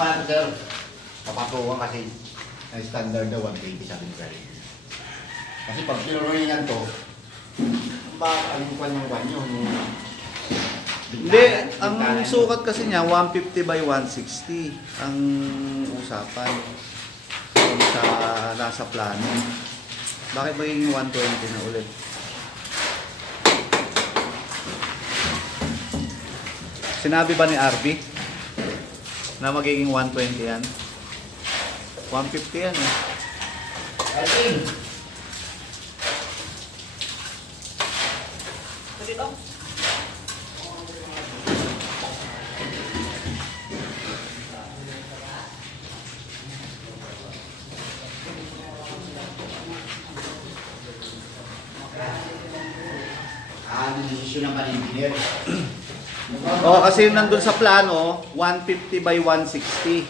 pala sir. Papatukan kasi ang standard na 120 sabi ni Gary. Kasi pag pinuruningan to, ano pa yung kanyo? Hindi, ang sukat kasi niya 150 by 160 ang usapan kung sa nasa plano. Bakit magiging 120 na ulit? Sinabi ba ni RB na magiging 120 yan? 150 yan eh. Elvin! Dito. Desisyon ng engineer. Oo, kasi nandun sa plano, 150 by 160.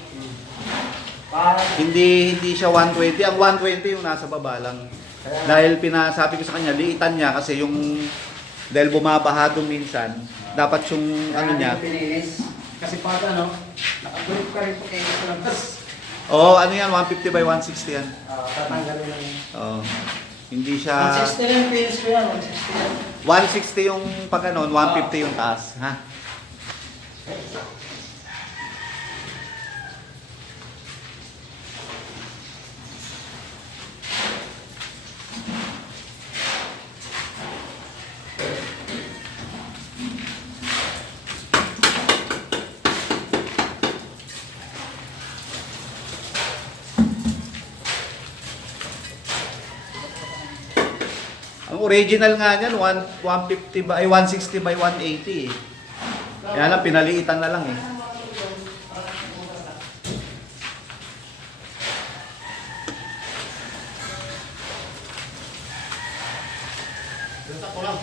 Hindi siya 120. Ang 120 yung nasa baba lang. Dahil pinasabi ko sa kanya, liitan niya kasi yung dahil bumabaha doon minsan, dapat yung ano niya. Kasi pag nakagulip ka rin po kayo sa lantas. Oo, ano yan, 150 by 160 yan. Tatanggalin lang yan. Oo. Hindi siya 160 lang finish ko yan, 160 lang. 160 yung pag ano, 150 yung taas, ha? Ang original nga niyan 150 by 160 by 180 eh. Kaya lang pinaliitan na lang eh. Doon ko lang.